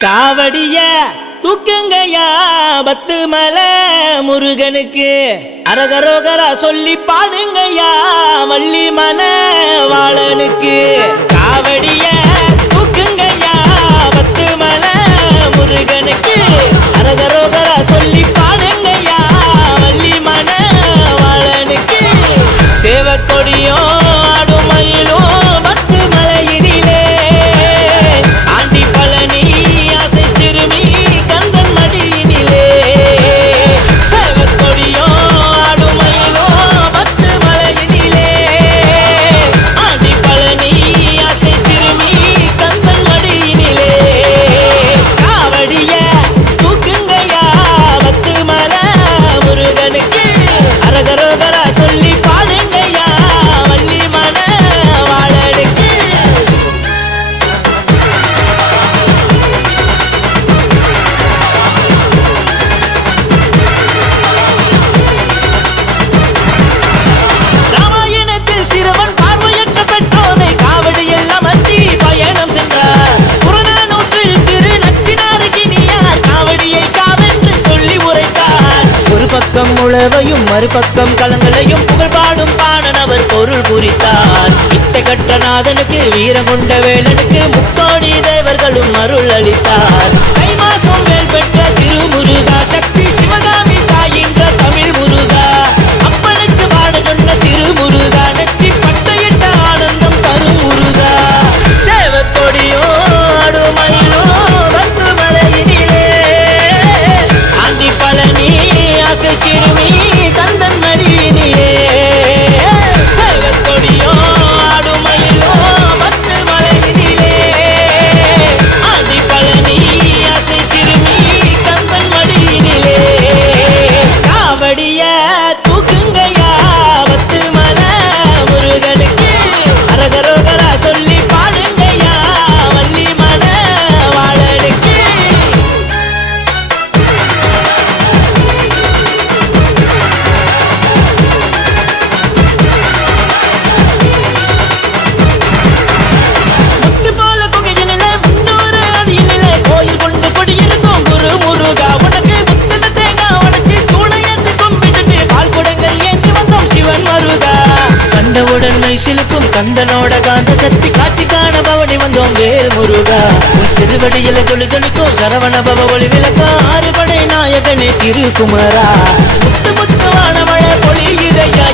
காவடிய தூக்குங்கயா பத்து மலை முருகனுக்கு அரகரோகரா சொல்லி பாடுங்கயா வள்ளி மன வாழனுக்கு காவடிய தூக்குங்கயா பத்து மலை முருகனுக்கு அரகரோகரா சொல்லி பாடுங்கயா வள்ளி மன வாழனுக்கு சேவக்கொடியோ ஆடும் மயிலும் பத்து மலையினிலே ஆண்டி பழனி ஆசை திருமி கந்தன் மடியினிலே சேவக்கொடியோ ஆடும் மயிலும் பத்து மலையினிலே ஆண்டி பழனி ஆசை திருமி கந்தன் மடியினிலே காவடிய தூக்குங்கயா பத்து மலை முருகனுக்கு அரகரோகரா சொல்லி பாடுங்கயா வள்ளி மன வாழனுக்கு ராமாயணத்தில் சிறுவன் பார்வையற்ற பெற்றோரை காவடியில் அமர்த்தி பயணம் சென்றார். புறநானூற்றில் திரு நச்சினார்கினியார் காவடியை காவென்று சொல்லி உரைத்தார். ஒரு பக்கம் உழவையும் மறுபக்கம் களங்களையும் புகழ்பாடும் பாணன் அவர் பொருள் குறித்தார். இத்தை கற்ற நாதனுக்கு வீரம் கொண்ட வேலனுக்கு முக்கோடி தேவர்களும் அருள் அளித்தார். தை மாசம் வேல் பெற்ற திருமுருகா சக்தி சிவகாமி தாயின்ற தமிழ் முருகா அப்பனுக்கு பாடு கொண்ட சிறு முருகா நெத்தி பட்டையிட்ட ஆனந்தம் தரும் முருகா சேவக்கொடியோ ஆடுமயிலோ வந்து மலையினிலே ஆண்டி பழனி ஆசை சிறுமி கந்தன் மடியினிலே சேவக்கொடியோ ஆடுமயிலோ வந்து மலையினிலே ஆண்டி பழனி ஆசை சிறுமி கந்தன் மடியினிலே காவடிய தூக்குங்கயா பத்து மலை முருகனுக்கு அரகரோகரா சொல்லி பாடுங்கயா வள்ளி மன வாழனுக்கு முத்து போல குகையினிலே 300 அடியினிலே கோயில் கொண்டு கொடியிருக்கும் குரு முருகா உனக்கு புத்தன தேங்காய் உடைச்சி சூளை ஏந்தி கும்பிட்டுட்டு பால் குடங்கள் ஏந்தி வந்தோம் சிவன் மருகா கண்டவுடன் மைசிலுக்கும் கந்தனோட காந்த சக்தி காட்சி காண பவனி வந்தோம் வேல் முருகா உன் திருவடியில கொழுதனுக்கும் சரவண பவ ஒளி விளக்கா ஆறுபடை நாயகனே திருக்குமரா முத்து முத்துவான மழை பொழியுதையா